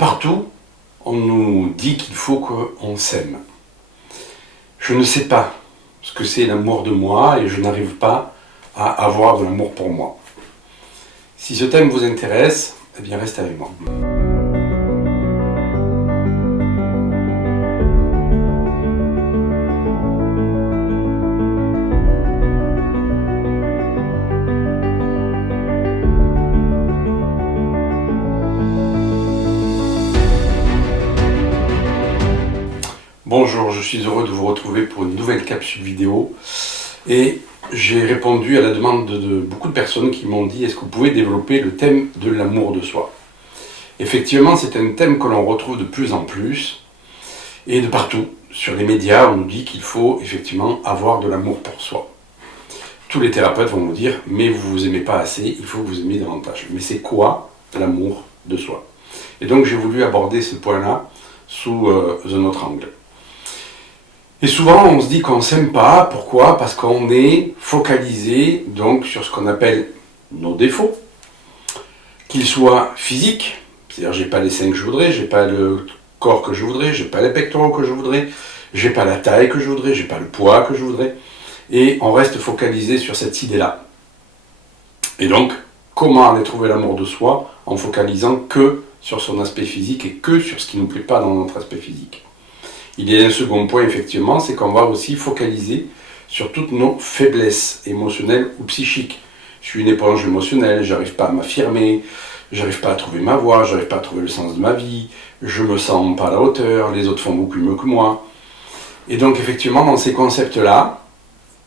partout, on nous dit qu'il faut qu'on s'aime. Je ne sais pas ce que c'est l'amour de moi et je n'arrive pas à avoir de l'amour pour moi. Si ce thème vous intéresse, eh bien restez avec moi. Bonjour, je suis heureux de vous retrouver pour une nouvelle capsule vidéo et j'ai répondu à la demande de beaucoup de personnes qui m'ont dit: est-ce que vous pouvez développer le thème de l'amour de soi? Effectivement, c'est un thème que l'on retrouve de plus en plus et de partout. Sur les médias, on nous dit qu'il faut effectivement avoir de l'amour pour soi. Tous les thérapeutes vont vous dire: mais vous ne vous aimez pas assez, il faut que vous aimiez davantage. Mais c'est quoi l'amour de soi? Et donc j'ai voulu aborder ce point-là sous un autre angle. Et souvent, on se dit qu'on ne s'aime pas. Pourquoi? Parce qu'on est focalisé donc sur ce qu'on appelle nos défauts, qu'ils soient physiques, c'est-à-dire j'ai pas les seins que je voudrais, j'ai pas le corps que je voudrais, j'ai pas les pectoraux que je voudrais, j'ai pas la taille que je voudrais, j'ai pas le poids que je voudrais, et on reste focalisé sur cette idée-là. Et donc, comment aller trouver l'amour de soi en focalisant que sur son aspect physique et que sur ce qui ne nous plaît pas dans notre aspect physique? Il y a un second point, effectivement, c'est qu'on va aussi focaliser sur toutes nos faiblesses émotionnelles ou psychiques. Je suis une éponge émotionnelle, j'arrive pas à m'affirmer, j'arrive pas à trouver ma voie, j'arrive pas à trouver le sens de ma vie, je me sens pas à la hauteur, les autres font beaucoup mieux que moi. Et donc, effectivement, dans ces concepts-là,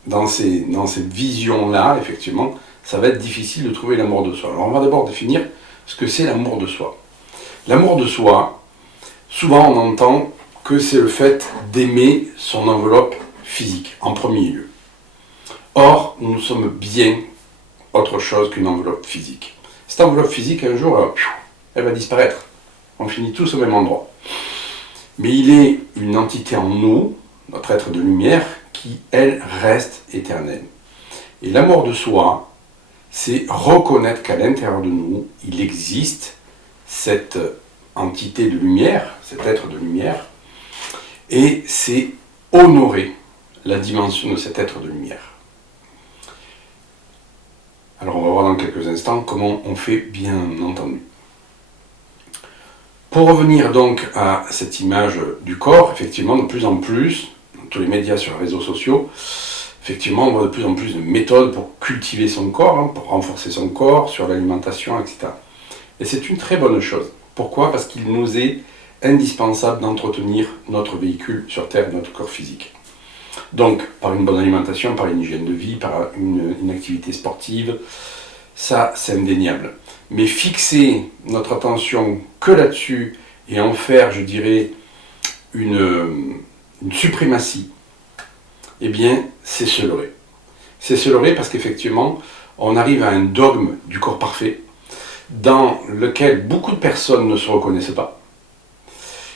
dans cette vision-là, effectivement, ça va être difficile de trouver l'amour de soi. Alors, on va d'abord définir ce que c'est l'amour de soi. L'amour de soi, souvent on entend que c'est le fait d'aimer son enveloppe physique, en premier lieu. Or, nous sommes bien autre chose qu'une enveloppe physique. Cette enveloppe physique, un jour, elle va disparaître. On finit tous au même endroit. Mais il est une entité en nous, notre être de lumière, qui, elle, reste éternelle. Et l'amour de soi, c'est reconnaître qu'à l'intérieur de nous, il existe cette entité de lumière, cet être de lumière, et c'est honorer la dimension de cet être de lumière. Alors on va voir dans quelques instants comment on fait, bien entendu. Pour revenir donc à cette image du corps, effectivement, de plus en plus, dans tous les médias, sur les réseaux sociaux, effectivement, on voit de plus en plus de méthodes pour cultiver son corps, pour renforcer son corps, sur l'alimentation, etc. Et c'est une très bonne chose. Pourquoi? Parce qu'il nous est indispensable d'entretenir notre véhicule sur Terre, notre corps physique. Donc, par une bonne alimentation, par une hygiène de vie, par une activité sportive, ça c'est indéniable. Mais fixer notre attention que là-dessus et en faire, je dirais, une suprématie, eh bien, c'est se leurrer. C'est se leurrer parce qu'effectivement, on arrive à un dogme du corps parfait dans lequel beaucoup de personnes ne se reconnaissent pas.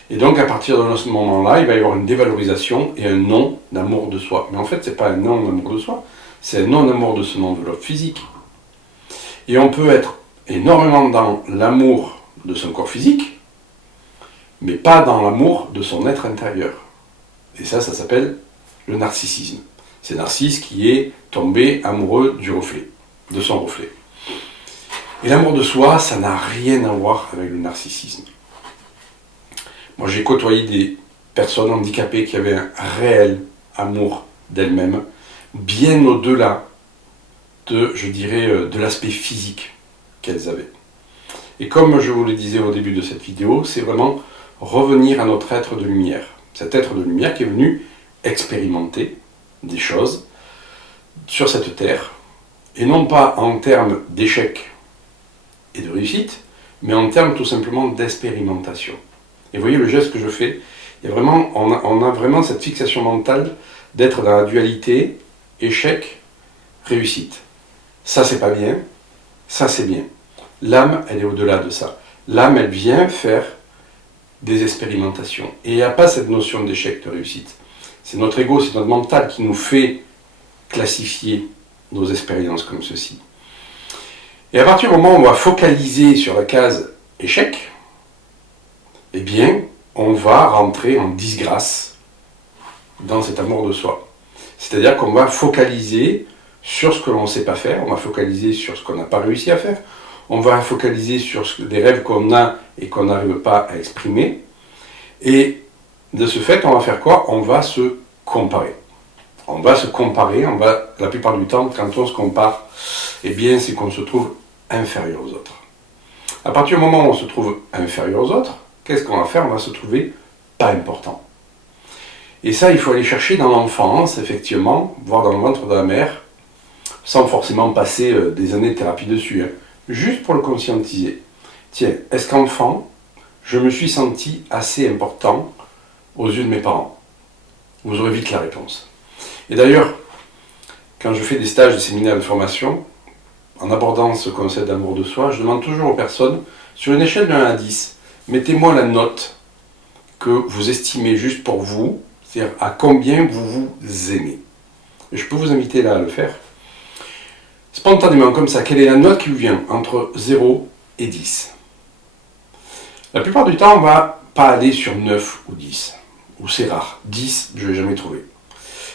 Et donc, à partir de ce moment-là, il va y avoir une dévalorisation et un non-amour de soi. Mais en fait, ce n'est pas un non-amour de soi, c'est un non-amour de son enveloppe physique. Et on peut être énormément dans l'amour de son corps physique, mais pas dans l'amour de son être intérieur. Et ça s'appelle le narcissisme. C'est Narcisse qui est tombé amoureux du reflet, de son reflet. Et l'amour de soi, ça n'a rien à voir avec le narcissisme. Moi, j'ai côtoyé des personnes handicapées qui avaient un réel amour d'elles-mêmes, bien au-delà de, je dirais, de l'aspect physique qu'elles avaient. Et comme je vous le disais au début de cette vidéo, c'est vraiment revenir à notre être de lumière. Cet être de lumière qui est venu expérimenter des choses sur cette terre, et non pas en termes d'échec et de réussite, mais en termes tout simplement d'expérimentation. Et vous voyez le geste que je fais, il y a vraiment, on a vraiment cette fixation mentale d'être dans la dualité, échec, réussite. Ça c'est pas bien, ça c'est bien. L'âme, elle est au-delà de ça. L'âme, elle vient faire des expérimentations. Et il n'y a pas cette notion d'échec, de réussite. C'est notre ego, c'est notre mental qui nous fait classifier nos expériences comme ceci. Et à partir du moment où on va focaliser sur la case échec, eh bien, on va rentrer en disgrâce dans cet amour de soi. C'est-à-dire qu'on va focaliser sur ce que l'on ne sait pas faire, on va focaliser sur ce qu'on n'a pas réussi à faire, on va focaliser sur des rêves qu'on a et qu'on n'arrive pas à exprimer. Et de ce fait, on va faire quoi? On va se comparer. On va se comparer, la plupart du temps, quand on se compare, eh bien, c'est qu'on se trouve inférieur aux autres. À partir du moment où on se trouve inférieur aux autres, qu'est-ce qu'on va faire? On va se trouver pas important. Et ça, il faut aller chercher dans l'enfance, effectivement, voire dans le ventre de la mère, sans forcément passer des années de thérapie dessus, hein, juste pour le conscientiser. Tiens, est-ce qu'enfant, je me suis senti assez important aux yeux de mes parents? Vous aurez vite la réponse. Et d'ailleurs, quand je fais des stages, des séminaires de formation, en abordant ce concept d'amour de soi, je demande toujours aux personnes, sur une échelle de 1 à 10, mettez-moi la note que vous estimez juste pour vous, c'est-à-dire à combien vous vous aimez. Et je peux vous inviter là à le faire. Spontanément, comme ça, quelle est la note qui vous vient entre 0 et 10? La plupart du temps, on ne va pas aller sur 9 ou 10, ou c'est rare. 10, je ne l'ai jamais trouvé.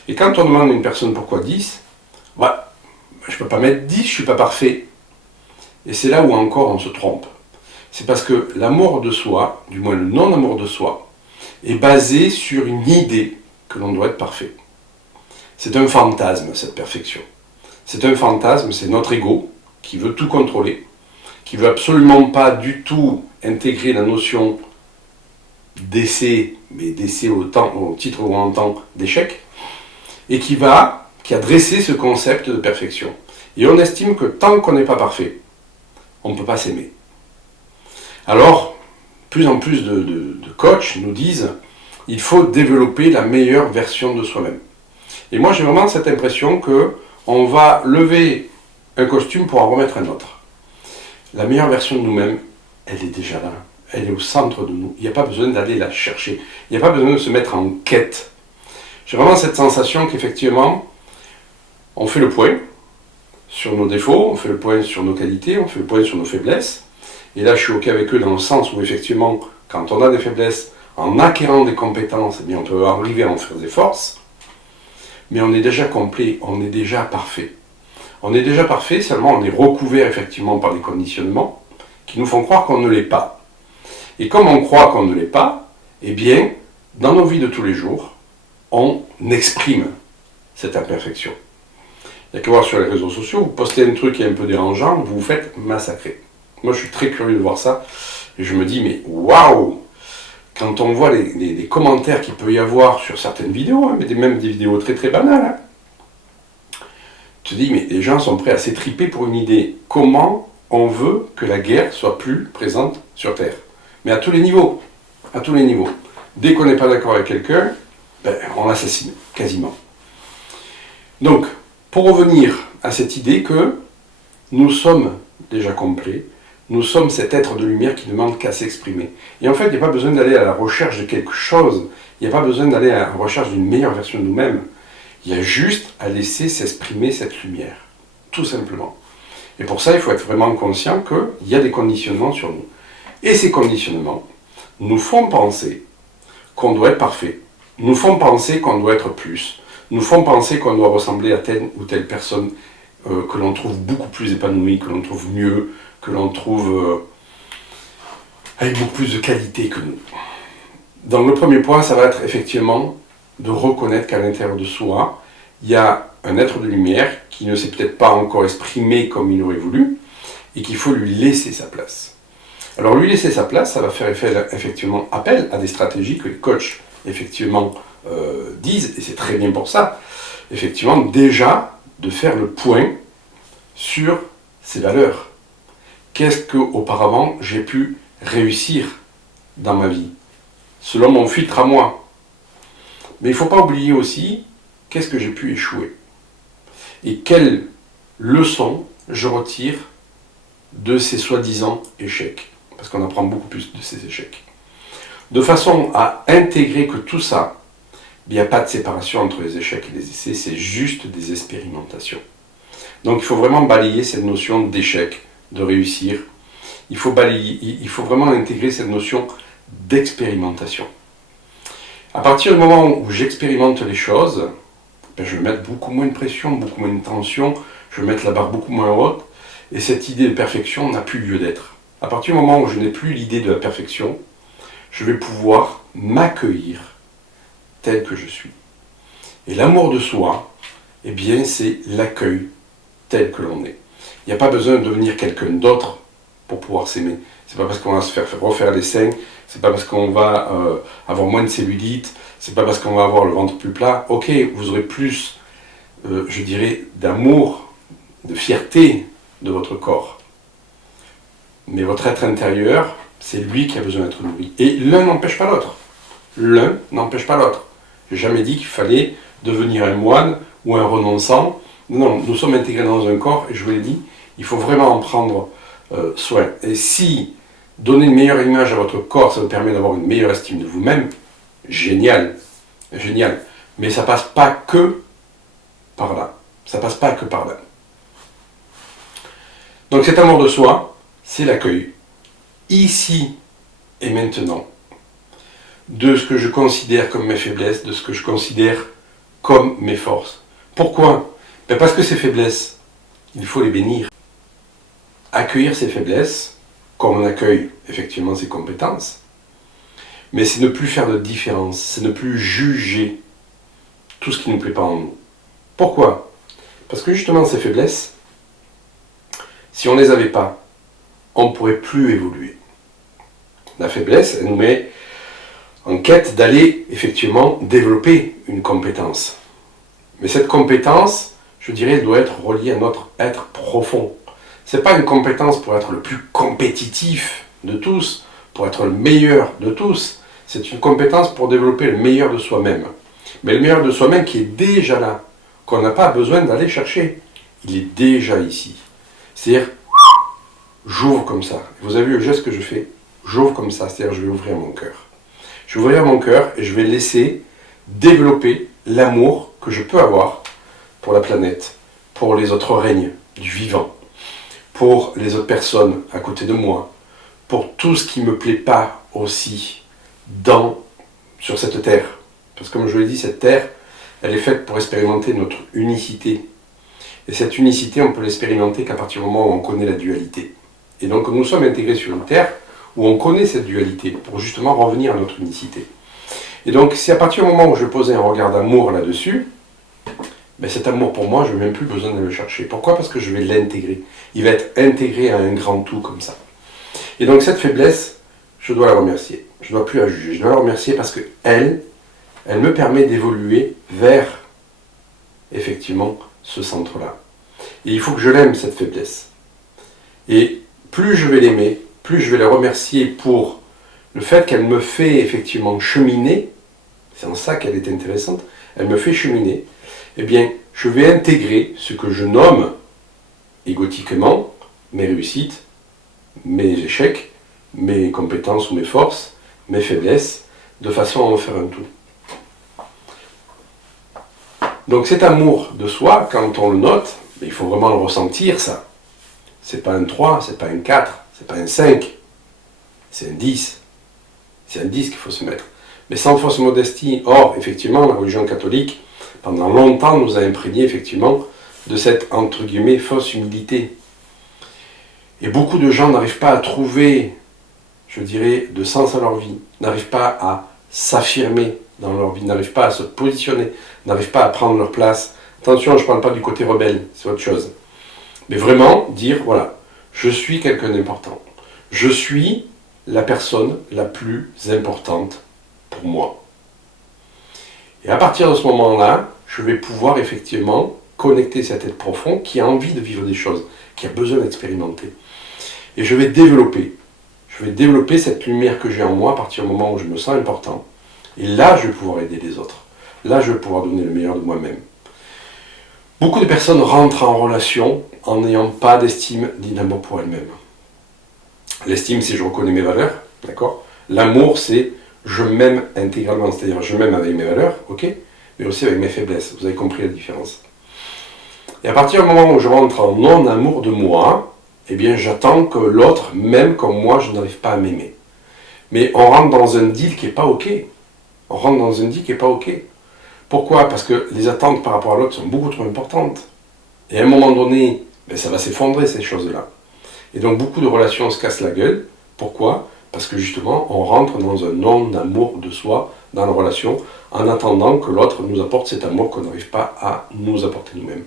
Et quand on demande à une personne pourquoi 10, bah, je ne peux pas mettre 10, je ne suis pas parfait. Et c'est là où encore on se trompe. C'est parce que l'amour de soi, du moins le non-amour de soi, est basé sur une idée que l'on doit être parfait. C'est un fantasme, cette perfection. C'est un fantasme, c'est notre ego qui veut tout contrôler, qui veut absolument pas du tout intégrer la notion d'essai, mais d'essai au titre ou en temps d'échec, et qui a dressé ce concept de perfection. Et on estime que tant qu'on n'est pas parfait, on ne peut pas s'aimer. Alors, plus en plus de coachs nous disent il faut développer la meilleure version de soi-même. Et moi, j'ai vraiment cette impression qu'on va lever un costume pour en remettre un autre. La meilleure version de nous-mêmes, elle est déjà là. Elle est au centre de nous. Il n'y a pas besoin d'aller la chercher. Il n'y a pas besoin de se mettre en quête. J'ai vraiment cette sensation qu'effectivement, on fait le point sur nos défauts, on fait le point sur nos qualités, on fait le point sur nos faiblesses. Et là, je suis OK avec eux dans le sens où, effectivement, quand on a des faiblesses, en acquérant des compétences, eh bien, on peut arriver à en faire des forces. Mais on est déjà complet, on est déjà parfait. On est déjà parfait, seulement on est recouvert, effectivement, par des conditionnements qui nous font croire qu'on ne l'est pas. Et comme on croit qu'on ne l'est pas, eh bien, dans nos vies de tous les jours, on exprime cette imperfection. Il n'y a qu'à voir sur les réseaux sociaux, vous postez un truc qui est un peu dérangeant, vous vous faites massacrer. Moi, je suis très curieux de voir ça, et je me dis, mais waouh! Quand on voit les commentaires qu'il peut y avoir sur certaines vidéos, hein, mais même des vidéos très très banales, hein, tu te dis, mais les gens sont prêts à s'étriper pour une idée. Comment on veut que la guerre soit plus présente sur Terre? Mais à tous les niveaux. À tous les niveaux. Dès qu'on n'est pas d'accord avec quelqu'un, ben, on l'assassine, quasiment. Donc, pour revenir à cette idée que nous sommes déjà complets, nous sommes cet être de lumière qui ne demande qu'à s'exprimer. Et en fait, il n'y a pas besoin d'aller à la recherche de quelque chose, il n'y a pas besoin d'aller à la recherche d'une meilleure version de nous-mêmes. Il y a juste à laisser s'exprimer cette lumière, tout simplement. Et pour ça, il faut être vraiment conscient qu'il y a des conditionnements sur nous. Et ces conditionnements nous font penser qu'on doit être parfait, nous font penser qu'on doit être plus, nous font penser qu'on doit ressembler à telle ou telle personne que l'on trouve beaucoup plus épanouie, que l'on trouve mieux, que l'on trouve avec beaucoup plus de qualité que nous. Donc le premier point, ça va être effectivement de reconnaître qu'à l'intérieur de soi, il y a un être de lumière qui ne s'est peut-être pas encore exprimé comme il aurait voulu, et qu'il faut lui laisser sa place. Alors lui laisser sa place, ça va faire effectivement appel à des stratégies que les coachs effectivement disent, et c'est très bien pour ça, effectivement déjà de faire le point sur ses valeurs. Qu'est-ce qu'auparavant j'ai pu réussir dans ma vie, selon mon filtre à moi. Mais il ne faut pas oublier aussi qu'est-ce que j'ai pu échouer. Et quelles leçons je retire de ces soi-disant échecs. Parce qu'on apprend beaucoup plus de ces échecs. De façon à intégrer que tout ça, il n'y a pas de séparation entre les échecs et les essais, c'est juste des expérimentations. Donc il faut vraiment balayer cette notion d'échec, de réussir. Il faut vraiment intégrer cette notion d'expérimentation. À partir du moment où j'expérimente les choses, je vais mettre beaucoup moins de pression, beaucoup moins de tension, je vais mettre la barre beaucoup moins haute, et cette idée de perfection n'a plus lieu d'être. À partir du moment où je n'ai plus l'idée de la perfection, je vais pouvoir m'accueillir tel que je suis. Et l'amour de soi, eh bien, c'est l'accueil tel que l'on est. Il n'y a pas besoin de devenir quelqu'un d'autre pour pouvoir s'aimer. C'est pas parce qu'on va se faire refaire les seins, c'est pas parce qu'on va avoir moins de cellulite, c'est pas parce qu'on va avoir le ventre plus plat. Ok, vous aurez plus, je dirais, d'amour, de fierté de votre corps. Mais votre être intérieur, c'est lui qui a besoin d'être nourri. Et l'un n'empêche pas l'autre. L'un n'empêche pas l'autre. J'ai jamais dit qu'il fallait devenir un moine ou un renonçant. Non, nous sommes intégrés dans un corps, et je vous l'ai dit, il faut vraiment en prendre soin. Et si donner une meilleure image à votre corps, ça vous permet d'avoir une meilleure estime de vous-même, génial, génial. Mais ça passe pas que par là. Ça passe pas que par là. Donc cet amour de soi, c'est l'accueil, ici et maintenant, de ce que je considère comme mes faiblesses, de ce que je considère comme mes forces. Pourquoi ? Parce que ces faiblesses, il faut les bénir. Accueillir ces faiblesses, comme on accueille effectivement ses compétences, mais c'est ne plus faire de différence, c'est ne plus juger tout ce qui ne plaît pas en nous. Pourquoi ? Parce que justement ces faiblesses, si on ne les avait pas, on ne pourrait plus évoluer. La faiblesse, elle nous met en quête d'aller effectivement développer une compétence. Mais cette compétence, je dirais, doit être reliée à notre être profond. Ce n'est pas une compétence pour être le plus compétitif de tous, pour être le meilleur de tous. C'est une compétence pour développer le meilleur de soi-même. Mais le meilleur de soi-même qui est déjà là, qu'on n'a pas besoin d'aller chercher. Il est déjà ici. C'est-à-dire, j'ouvre comme ça. Vous avez vu le geste que je fais ? J'ouvre comme ça, c'est-à-dire je vais ouvrir mon cœur. Je vais ouvrir mon cœur et je vais laisser développer l'amour que je peux avoir pour la planète, pour les autres règnes du vivant, pour les autres personnes à côté de moi, pour tout ce qui ne me plaît pas aussi sur cette terre. Parce que comme je l'ai dit, cette terre, elle est faite pour expérimenter notre unicité. Et cette unicité, on peut l'expérimenter qu'à partir du moment où on connaît la dualité. Et donc nous sommes intégrés sur une terre où on connaît cette dualité, pour justement revenir à notre unicité. Et donc, c'est à partir du moment où je posais un regard d'amour là-dessus, cet amour pour moi, je n'ai même plus besoin de le chercher. Pourquoi ? Parce que je vais l'intégrer. Il va être intégré à un grand tout comme ça. Et donc, cette faiblesse, je dois la remercier. Je ne dois plus la juger. Je dois la remercier parce qu'elle me permet d'évoluer vers, effectivement, ce centre-là. Et il faut que je l'aime, cette faiblesse. Et plus je vais l'aimer, plus je vais la remercier pour le fait qu'elle me fait effectivement cheminer, c'est en ça qu'elle est intéressante, elle me fait cheminer, eh bien, je vais intégrer ce que je nomme égotiquement mes réussites, mes échecs, mes compétences ou mes forces, mes faiblesses, de façon à en faire un tout. Donc cet amour de soi, quand on le note, il faut vraiment le ressentir, ça. C'est pas un 3, c'est pas un 4, c'est pas un 5, c'est un 10. C'est un 10 qu'il faut se mettre. Mais sans fausse modestie. Or, effectivement, la religion catholique, pendant longtemps, nous a imprégné, effectivement, de cette, entre guillemets, fausse humilité. Et beaucoup de gens n'arrivent pas à trouver, je dirais, de sens à leur vie, n'arrivent pas à s'affirmer dans leur vie, n'arrivent pas à se positionner, n'arrivent pas à prendre leur place. Attention, je ne parle pas du côté rebelle, c'est autre chose. Mais vraiment, dire, voilà, je suis quelqu'un d'important. Je suis la personne la plus importante pour moi. Et à partir de ce moment-là, je vais pouvoir effectivement connecter cette être profonde qui a envie de vivre des choses, qui a besoin d'expérimenter. Et je vais développer cette lumière que j'ai en moi à partir du moment où je me sens important. Et là, je vais pouvoir aider les autres. Là, je vais pouvoir donner le meilleur de moi-même. Beaucoup de personnes rentrent en relation en n'ayant pas d'estime ni d'amour pour elles-mêmes. L'estime, c'est je reconnais mes valeurs, d'accord ? L'amour, c'est je m'aime intégralement, c'est-à-dire je m'aime avec mes valeurs, ok ? Mais aussi avec mes faiblesses. Vous avez compris la différence. Et à partir du moment où je rentre en non-amour de moi, eh bien j'attends que l'autre m'aime comme moi, je n'arrive pas à m'aimer. Mais on rentre dans un deal qui n'est pas OK. On rentre dans un deal qui n'est pas OK. Pourquoi? Parce que les attentes par rapport à l'autre sont beaucoup trop importantes. Et à un moment donné, ça va s'effondrer ces choses-là. Et donc beaucoup de relations se cassent la gueule. Pourquoi? Parce que justement, on rentre dans un non-amour de soi dans la relation, en attendant que l'autre nous apporte cet amour qu'on n'arrive pas à nous apporter nous-mêmes.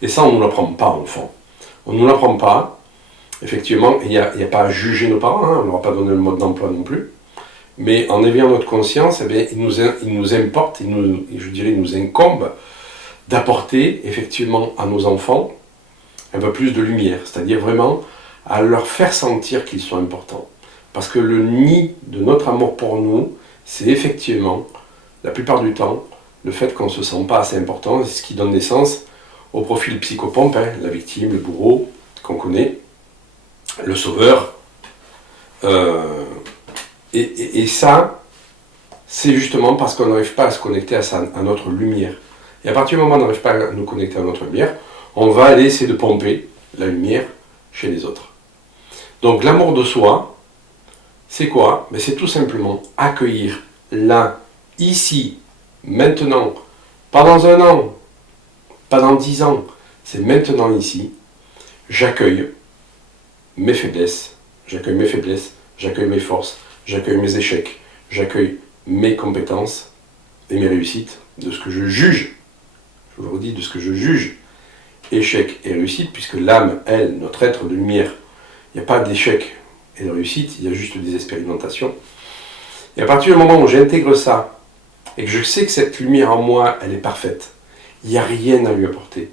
Et ça, on ne nous l'apprend pas, en fond. On ne nous l'apprend pas. Effectivement, il n'y a pas à juger nos parents, hein, on ne leur a pas donné le mode d'emploi non plus. Mais en éveillant notre conscience, il nous importe, il nous incombe d'apporter effectivement à nos enfants un peu plus de lumière, c'est-à-dire vraiment à leur faire sentir qu'ils sont importants. Parce que le nid de notre amour pour nous, c'est effectivement, la plupart du temps, le fait qu'on ne se sent pas assez important, c'est ce qui donne naissance au profil psychopompe, hein, la victime, le bourreau, qu'on connaît, le sauveur. Et ça, c'est justement parce qu'on n'arrive pas à se connecter à notre lumière. Et à partir du moment où on n'arrive pas à nous connecter à notre lumière, on va aller essayer de pomper la lumière chez les autres. Donc l'amour de soi, c'est quoi? C'est tout simplement accueillir là, ici, maintenant, pas dans un an, pas dans 10 ans, c'est maintenant ici, j'accueille mes faiblesses, j'accueille mes forces, j'accueille mes échecs, j'accueille mes compétences et mes réussites, de ce que je juge, je vous le redis, de ce que je juge, échec et réussite, puisque l'âme, elle, notre être de lumière, il n'y a pas d'échec et de réussite, il y a juste des expérimentations. Et à partir du moment où j'intègre ça, et que je sais que cette lumière en moi, elle est parfaite, il n'y a rien à lui apporter.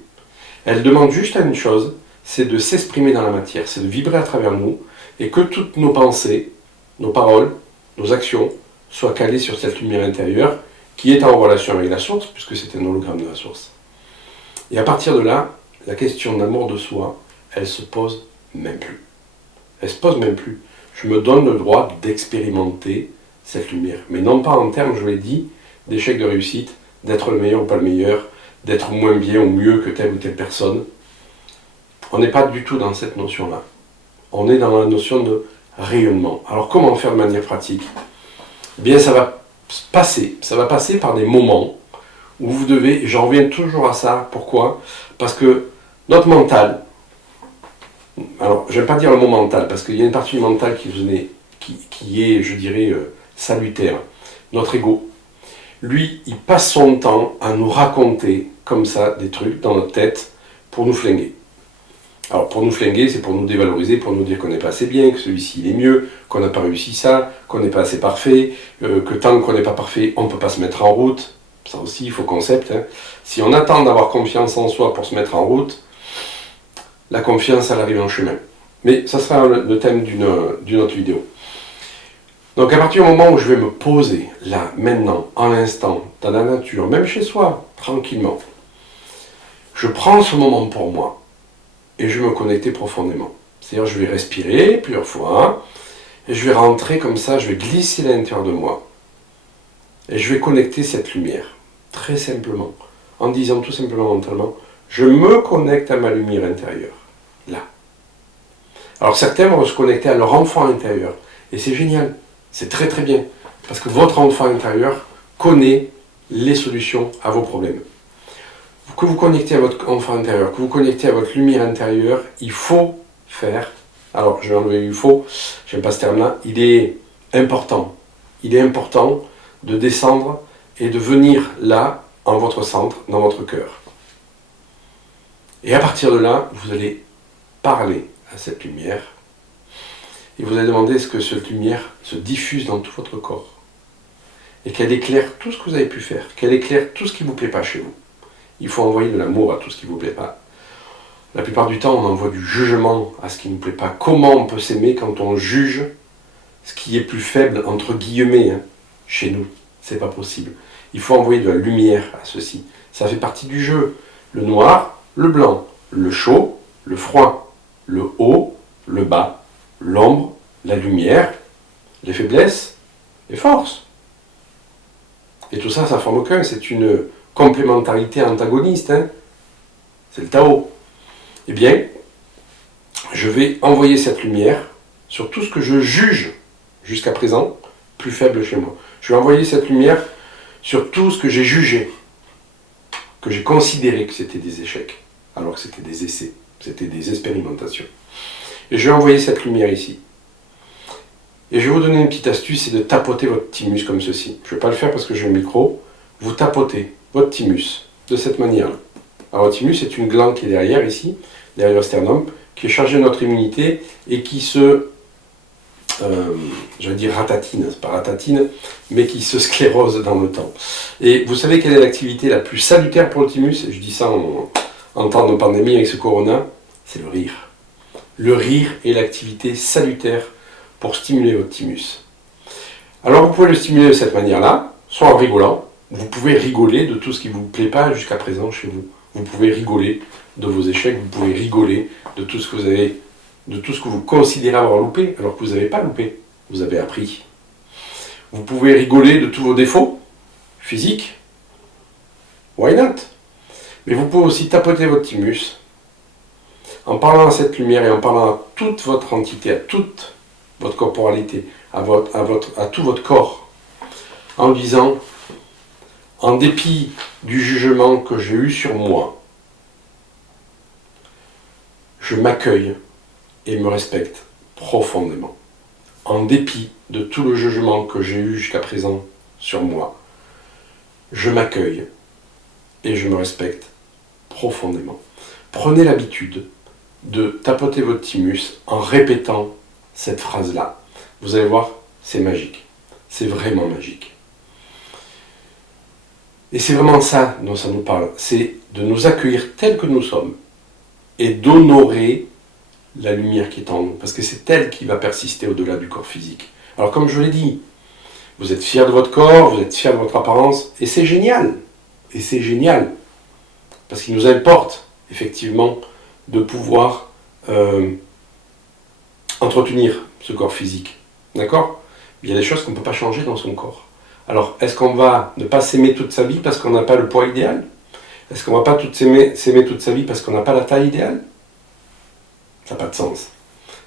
Elle demande juste à une chose, c'est de s'exprimer dans la matière, c'est de vibrer à travers nous, et que toutes nos pensées, nos paroles, nos actions, soient calées sur cette lumière intérieure, qui est en relation avec la source, puisque c'est un hologramme de la source. Et à partir de là, la question d'amour de soi, elle se pose même plus. Elle se pose même plus. Je me donne le droit d'expérimenter cette lumière. Mais non pas en termes, je l'ai dit, d'échec de réussite, d'être le meilleur ou pas le meilleur, d'être moins bien ou mieux que telle ou telle personne. On n'est pas du tout dans cette notion-là. On est dans la notion de rayonnement. Alors comment faire de manière pratique? Bien, ça va passer par des moments où vous devez, et j'en reviens toujours à ça, pourquoi? Parce que notre mental, alors je ne vais pas dire le mot mental, parce qu'il y a une partie du mental qui est, je dirais, salutaire, notre ego. Lui, il passe son temps à nous raconter comme ça des trucs dans notre tête pour nous flinguer. Alors pour nous flinguer, c'est pour nous dévaloriser, pour nous dire qu'on n'est pas assez bien, que celui-ci il est mieux, qu'on n'a pas réussi ça, qu'on n'est pas assez parfait, que tant qu'on n'est pas parfait, on ne peut pas se mettre en route. Ça aussi, il faut concept. Hein. Si on attend d'avoir confiance en soi pour se mettre en route, la confiance, elle arrive en chemin. Mais ça sera le thème d'une autre vidéo. Donc à partir du moment où je vais me poser, là, maintenant, en l'instant, dans la nature, même chez soi, tranquillement, je prends ce moment pour moi et je vais me connecter profondément. C'est-à-dire je vais respirer plusieurs fois et je vais rentrer comme ça, je vais glisser à l'intérieur de moi et je vais connecter cette lumière, très simplement, en disant tout simplement mentalement, je me connecte à ma lumière intérieure, là. Alors certains vont se connecter à leur enfant intérieur et c'est génial. C'est très très bien, parce que votre enfant intérieur connaît les solutions à vos problèmes. Que vous connectez à votre enfant intérieur, que vous connectez à votre lumière intérieure, il faut faire, alors je vais enlever il faut, j'aime pas ce terme-là, il est important de descendre et de venir là, en votre centre, dans votre cœur. Et à partir de là, vous allez parler à cette lumière, et vous allez demander ce que cette lumière se diffuse dans tout votre corps. Et qu'elle éclaire tout ce que vous avez pu faire. Qu'elle éclaire tout ce qui ne vous plaît pas chez vous. Il faut envoyer de l'amour à tout ce qui ne vous plaît pas. La plupart du temps, on envoie du jugement à ce qui ne nous plaît pas. Comment on peut s'aimer quand on juge ce qui est plus faible, entre guillemets, hein, chez nous? C'est pas possible. Il faut envoyer de la lumière à ceci. Ça fait partie du jeu. Le noir, le blanc, le chaud, le froid, le haut, le bas, l'ombre, la lumière, les faiblesses, les forces. Et tout ça, ça forme qu'un, c'est une complémentarité antagoniste. Hein. C'est le Tao. Eh bien, je vais envoyer cette lumière sur tout ce que je juge jusqu'à présent plus faible chez moi. Je vais envoyer cette lumière sur tout ce que j'ai jugé, que j'ai considéré que c'était des échecs, alors que c'était des essais, c'était des expérimentations. Et je vais envoyer cette lumière ici. Et je vais vous donner une petite astuce, c'est de tapoter votre thymus comme ceci. Je ne vais pas le faire parce que j'ai le micro. Vous tapotez votre thymus de cette manière-là. Alors, le thymus, c'est une glande qui est derrière ici, derrière le sternum, qui est chargée de notre immunité et qui se, j'allais dire ratatine, c'est pas ratatine, mais qui se sclérose dans le temps. Et vous savez quelle est l'activité la plus salutaire pour le thymus? Et je dis ça en temps de pandémie avec ce corona, c'est le rire. Le rire est l'activité salutaire pour stimuler votre thymus. Alors vous pouvez le stimuler de cette manière-là, soit en rigolant. Vous pouvez rigoler de tout ce qui ne vous plaît pas jusqu'à présent chez vous. Vous pouvez rigoler de vos échecs, vous pouvez rigoler de tout ce que vous avez, de tout ce que vous considérez avoir loupé, alors que vous n'avez pas loupé, vous avez appris. Vous pouvez rigoler de tous vos défauts physiques. Why not? Mais vous pouvez aussi tapoter votre thymus en parlant à cette lumière et en parlant à toute votre entité, à toute votre corporalité, à tout votre corps, en disant, en dépit du jugement que j'ai eu sur moi, je m'accueille et me respecte profondément. En dépit de tout le jugement que j'ai eu jusqu'à présent sur moi, je m'accueille et je me respecte profondément. Prenez l'habitude de tapoter votre thymus en répétant cette phrase-là. Vous allez voir, c'est magique. C'est vraiment magique. Et c'est vraiment ça dont ça nous parle. C'est de nous accueillir tels que nous sommes et d'honorer la lumière qui est en nous. Parce que c'est elle qui va persister au-delà du corps physique. Alors comme je l'ai dit, vous êtes fiers de votre corps, vous êtes fiers de votre apparence, et c'est génial. Et c'est génial. Parce qu'il nous importe, effectivement, de pouvoir entretenir ce corps physique. D'accord? Il y a des choses qu'on ne peut pas changer dans son corps. Alors, est-ce qu'on va ne pas s'aimer toute sa vie parce qu'on n'a pas le poids idéal? Est-ce qu'on ne va pas s'aimer toute sa vie parce qu'on n'a pas la taille idéale? Ça n'a pas de sens.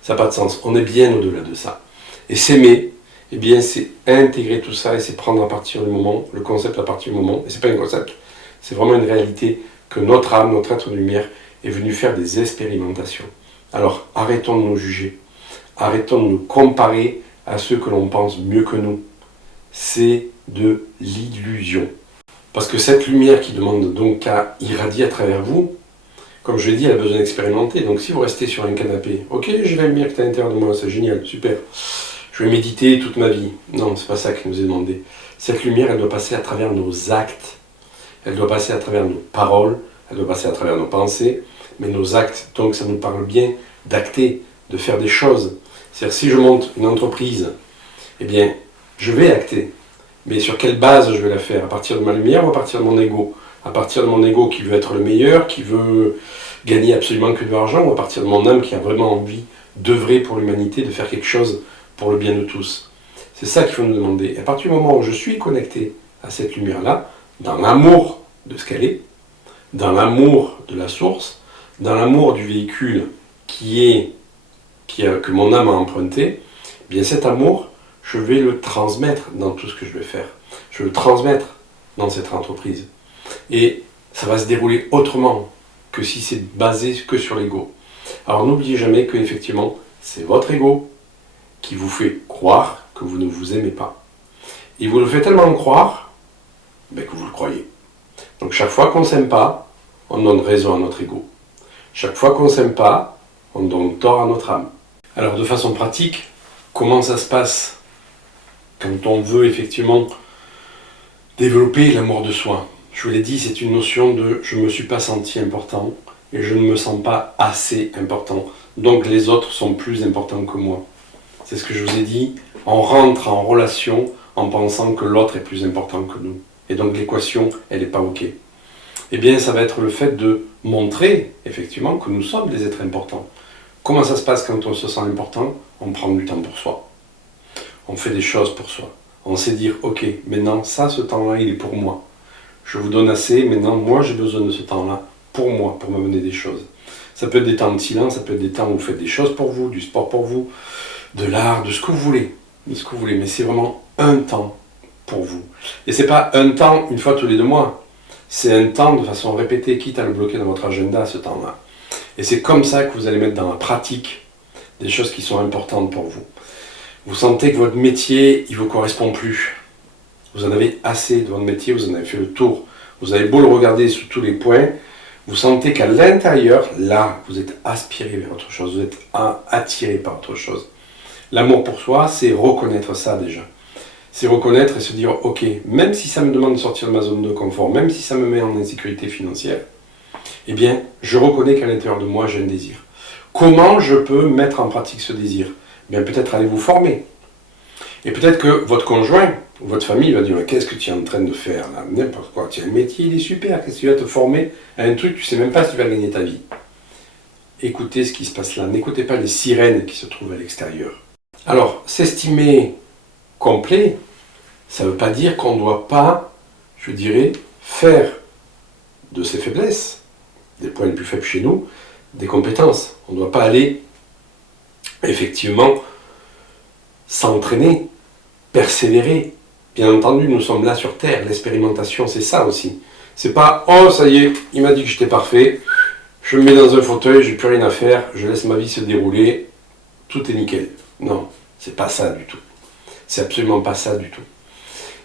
Ça n'a pas de sens. On est bien au-delà de ça. Et s'aimer, eh bien, c'est intégrer tout ça et c'est prendre à partir du moment, le concept à partir du moment, et c'est pas un concept, c'est vraiment une réalité que notre âme, notre être de lumière, est venu faire des expérimentations. Alors, arrêtons de nous juger. Arrêtons de nous comparer à ceux que l'on pense mieux que nous. C'est de l'illusion. Parce que cette lumière qui demande donc à irradier à travers vous, comme je l'ai dit, elle a besoin d'expérimenter. Donc si vous restez sur un canapé, ok, j'ai la lumière qui est à l'intérieur de moi, c'est génial, super. Je vais méditer toute ma vie. Non, c'est pas ça qui nous est demandé. Cette lumière, elle doit passer à travers nos actes. Elle doit passer à travers nos paroles, elle doit passer à travers nos pensées, mais nos actes. Donc ça nous parle bien d'acter, de faire des choses. C'est-à-dire si je monte une entreprise, eh bien, je vais acter. Mais sur quelle base je vais la faire? À partir de ma lumière ou à partir de mon ego? À partir de mon ego qui veut être le meilleur, qui veut gagner absolument que de l'argent, ou à partir de mon âme qui a vraiment envie d'œuvrer pour l'humanité, de faire quelque chose pour le bien de tous? C'est ça qu'il faut nous demander. Et à partir du moment où je suis connecté à cette lumière-là, dans l'amour de ce qu'elle est, dans l'amour de la source, dans l'amour du véhicule que mon âme a emprunté, eh bien cet amour, je vais le transmettre dans tout ce que je vais faire. Je vais le transmettre dans cette entreprise. Et ça va se dérouler autrement que si c'est basé que sur l'ego. Alors n'oubliez jamais que effectivement, c'est votre ego qui vous fait croire que vous ne vous aimez pas. Et vous le fait tellement croire que vous le croyez. Donc chaque fois qu'on ne s'aime pas, on donne raison à notre ego. Chaque fois qu'on ne s'aime pas, on donne tort à notre âme. Alors de façon pratique, comment ça se passe quand on veut effectivement développer l'amour de soi? Je vous l'ai dit, c'est une notion de je ne me suis pas senti important et je ne me sens pas assez important. Donc les autres sont plus importants que moi. C'est ce que je vous ai dit, on rentre en relation en pensant que l'autre est plus important que nous. Et donc l'équation, elle n'est pas OK. Eh bien, ça va être le fait de montrer, effectivement, que nous sommes des êtres importants. Comment ça se passe quand on se sent important? On prend du temps pour soi. On fait des choses pour soi. On sait dire, ok, maintenant, ce temps-là, il est pour moi. Je vous donne assez, maintenant, moi, j'ai besoin de ce temps-là pour moi, pour m'amener des choses. Ça peut être des temps de silence, ça peut être des temps où vous faites des choses pour vous, du sport pour vous, de l'art, de ce que vous voulez. de ce que vous voulez, mais c'est vraiment un temps pour vous. Et c'est pas un temps une fois tous les 2 mois, c'est un temps de façon répétée, quitte à le bloquer dans votre agenda, ce temps-là. Et c'est comme ça que vous allez mettre dans la pratique des choses qui sont importantes pour vous. Vous sentez que votre métier, il ne vous correspond plus. Vous en avez assez de votre métier, vous en avez fait le tour. Vous avez beau le regarder sous tous les points, vous sentez qu'à l'intérieur, là, vous êtes aspiré vers autre chose, vous êtes attiré par autre chose. L'amour pour soi, c'est reconnaître ça déjà. C'est reconnaître et se dire, ok, même si ça me demande de sortir de ma zone de confort, même si ça me met en insécurité financière, eh bien, je reconnais qu'à l'intérieur de moi, j'ai un désir. Comment je peux mettre en pratique ce désir? Eh bien, peut-être aller vous former. Et peut-être que votre conjoint ou votre famille va dire, qu'est-ce que tu es en train de faire là? N'importe quoi, tu as un métier, il est super, qu'est-ce que tu vas te former à un truc, tu ne sais même pas si tu vas gagner ta vie. Écoutez ce qui se passe là, n'écoutez pas les sirènes qui se trouvent à l'extérieur. Alors, s'estimer complet, ça ne veut pas dire qu'on ne doit pas, je dirais, faire de ses faiblesses, des points les plus faibles chez nous, des compétences. On ne doit pas aller, effectivement, s'entraîner, persévérer. Bien entendu, nous sommes là sur Terre, l'expérimentation, c'est ça aussi. C'est pas, oh ça y est, il m'a dit que j'étais parfait, je me mets dans un fauteuil, j'ai plus rien à faire, je laisse ma vie se dérouler, tout est nickel. Non, c'est pas ça du tout. C'est absolument pas ça du tout.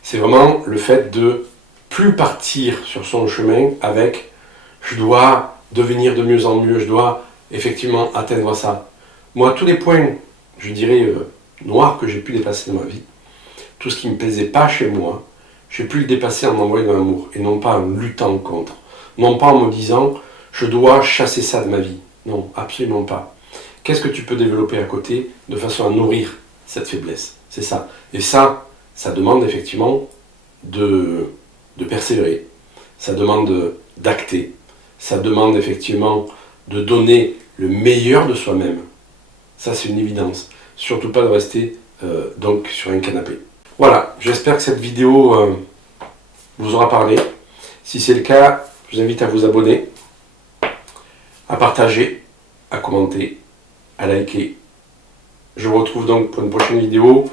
C'est vraiment le fait de plus partir sur son chemin avec je dois devenir de mieux en mieux, je dois effectivement atteindre ça. Moi, tous les points, je dirais, noirs que j'ai pu dépasser dans ma vie, tout ce qui ne me plaisait pas chez moi, j'ai pu le dépasser en m'envoyant de l'amour et non pas en luttant contre. Non pas en me disant je dois chasser ça de ma vie. Non, absolument pas. Qu'est-ce que tu peux développer à côté de façon à nourrir cette faiblesse? C'est ça. Et ça demande effectivement de persévérer. Ça demande d'acter. Ça demande effectivement de donner le meilleur de soi-même. Ça, c'est une évidence. Surtout pas de rester donc sur un canapé. Voilà, j'espère que cette vidéo vous aura parlé. Si c'est le cas, je vous invite à vous abonner, à partager, à commenter, à liker. Je vous retrouve donc pour une prochaine vidéo.